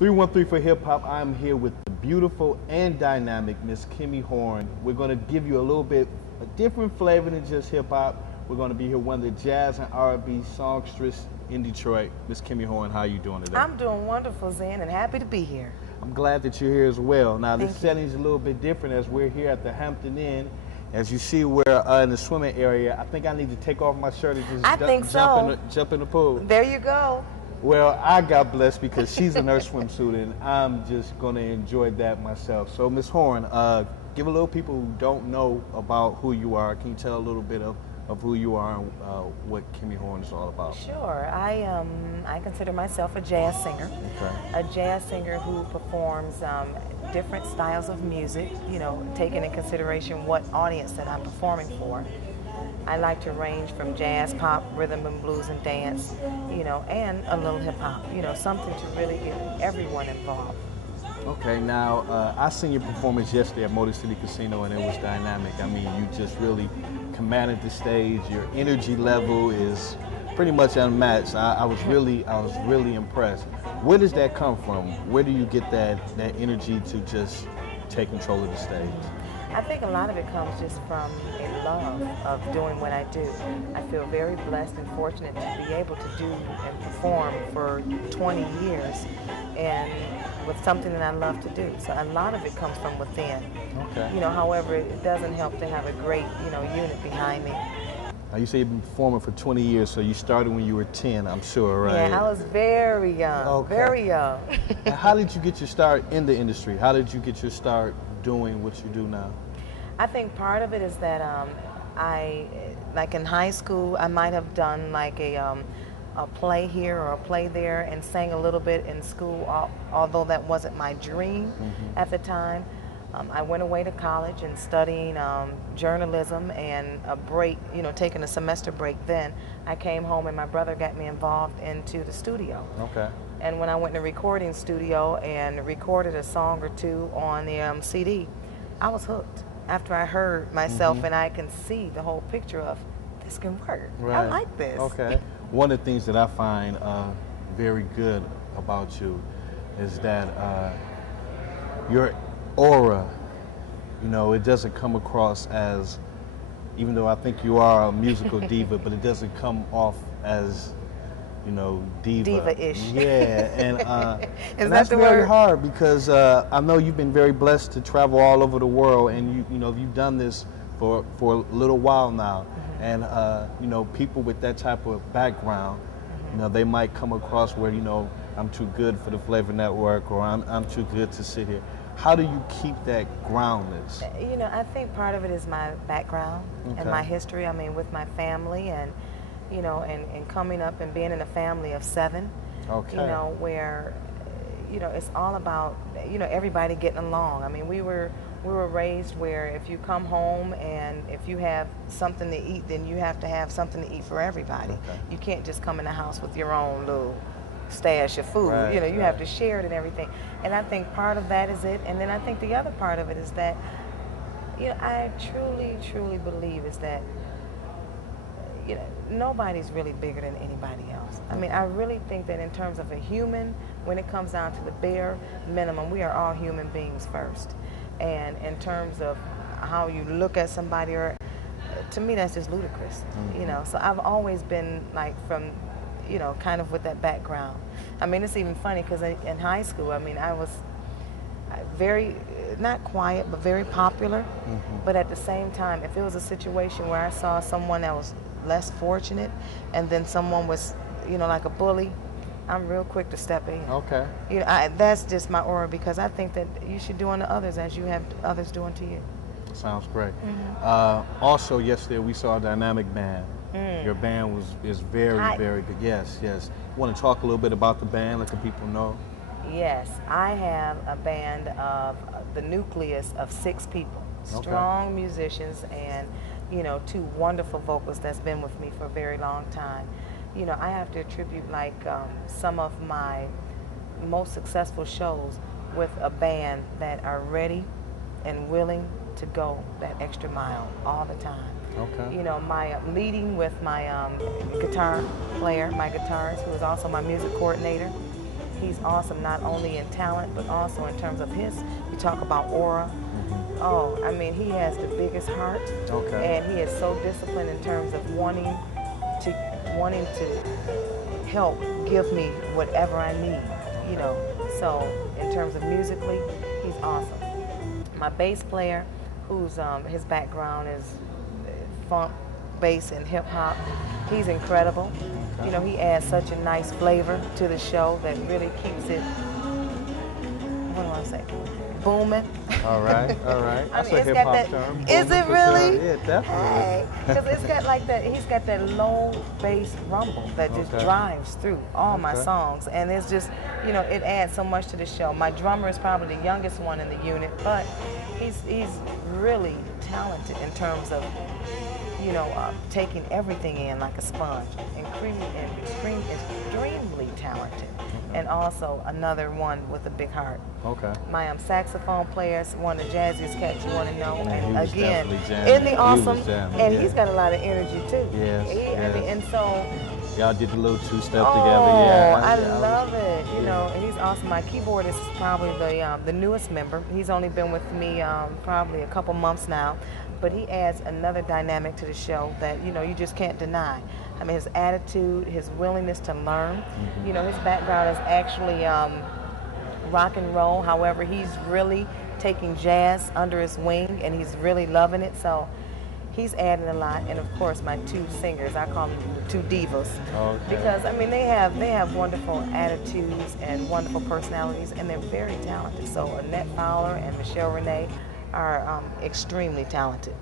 313 for Hip Hop. I'm here with the beautiful and dynamic Miss Kimmie Horne. We're going to give you a little bit a different flavor than just hip hop. We're going to be here one of the jazz and R&B songstress in Detroit. Miss Kimmie Horne, how are you doing today? I'm doing wonderful, Zen, and happy to be here. I'm glad that you're here as well. Now, this Thank you. setting is a little bit different as we're here at the Hampton Inn. As you see, we're in the swimming area. I think I need to take off my shirt and just jump in the pool. There you go. Well, I got blessed because she's in her swimsuit, and I'm just going to enjoy that myself. So, Ms. Horne, give a little people who don't know about who you are. Can you tell a little bit of who you are and what Kimmie Horne is all about? Sure. I consider myself a jazz singer. Okay. A jazz singer who performs different styles of music, you know, taking in consideration what audience that I'm performing for. I like to range from jazz, pop, rhythm and blues and dance, you know, and a little hip hop, you know, something to really get everyone involved. Okay, now I seen your performance yesterday at Motor City Casino, and it was dynamic. I mean, you just really commanded the stage. Your energy level is pretty much unmatched. I was really impressed. Where does that come from? Where do you get that energy to just take control of the stage? I think a lot of it comes just from a love of doing what I do. I feel very blessed and fortunate to be able to do and perform for 20 years and with something that I love to do. So a lot of it comes from within. Okay. You know, however, it doesn't help to have a great, you know, unit behind me. Now, you say you've been performing for 20 years, so you started when you were 10, I'm sure, right? Yeah, I was very young, okay. Very young. And how did you get your start in the industry? How did you get your start doing what you do now? I think part of it is that like in high school, I might have done like a play here or a play there and sang a little bit in school, although that wasn't my dream at the time. I went away to college and studying journalism and a break, you know, taking a semester break then. I came home and my brother got me involved into the studio. Okay. And when I went to the recording studio and recorded a song or two on the CD, I was hooked. After I heard myself and I can see the whole picture of this can work. Right. I like this. Okay. One of the things that I find very good about you is that your aura, you know, it doesn't come across as, even though I think you are a musical diva, but it doesn't come off as, you know, diva-ish. Yeah, and, and that's the very word? hard because I know you've been very blessed to travel all over the world, and you know you've done this for a little while now, and you know, people with that type of background, you know, they might come across where, you know, I'm too good for the Flavor Network, or I'm too good to sit here. How do you keep that groundness? You know, I think part of it is my background and my history. I mean, with my family and, you know, and coming up and being in a family of 7, Okay. you know, where, you know, it's all about, you know, everybody getting along. I mean, we were raised where if you come home and if you have something to eat, then you have to have something to eat for everybody. Okay. You can't just come in the house with your own little stash of food. Right, you know, you have to share it and everything. And I think part of that is it. And then I think the other part of it is that, you know, I truly believe is that, you know, nobody's really bigger than anybody else. I mean, I really think that in terms of a human, when it comes down to the bare minimum, we are all human beings first. And in terms of how you look at somebody, or to me, that's just ludicrous, you know. So I've always been like from, you know, kind of with that background. I mean, it's even funny because in high school, I mean, I was very, not quiet, but very popular. But at the same time, if it was a situation where I saw someone that was less fortunate and then someone was, you know, like a bully, I'm real quick to step in. Okay. You know, that's just my aura, because I think that you should do unto others as you have others do unto you. Sounds great. Also, yesterday we saw a dynamic band. Your band is very good. Yes. Want to talk a little bit about the band, let the people know? Yes, I have a band of the nucleus of 6 people, strong musicians, and, you know, 2 wonderful vocalists that's been with me for a very long time. You know, I have to attribute like some of my most successful shows with a band that are ready and willing to go that extra mile all the time. Okay. You know, my leading with my guitar player, my guitarist, who is also my music coordinator. he's awesome not only in talent, but also in terms of you talk about aura. Oh, I mean, he has the biggest heart. Okay. And he is so disciplined in terms of wanting to help give me whatever I need, you know. So in terms of musically, he's awesome. My bass player, whose his background is funk, bass, and hip hop, he's incredible. Okay. You know, he adds such a nice flavor to the show that really keeps it, what do I say, booming. All right, all right. I That's mean, a it's hip got hop that. term. Is Booming it for really? sure. Yeah, definitely. Because it's got like that. He's got that low bass rumble that just Okay. drives through all my Okay. songs, and it's just, you know, it adds so much to the show. My drummer is probably the youngest one in the unit, but he's really talented in terms of, you know, taking everything in like a sponge, and extremely talented. And also another one with a big heart. Okay. My saxophone player is one of the jazziest cats you want to know. Man, he And was again, definitely jamming. isn't he He awesome? was jamming, And yeah. he's got a lot of energy too. Yes, I yes. mean, and so, Y'all did the little two-step oh, together. Yeah. I yeah, love it. You yeah. know, and he's awesome. My keyboardist is probably the newest member. He's only been with me probably a couple months now, but he adds another dynamic to the show that, you know, you just can't deny. I mean, his attitude, his willingness to learn. Mm-hmm. You know, his background is actually rock and roll. However, he's really taking jazz under his wing, and he's really loving it. So he's adding a lot. And of course, my two singers, I call them the two divas, Okay. because I mean they have wonderful attitudes and wonderful personalities, and they're very talented. So Annette Fowler and Michelle Renee are extremely talented.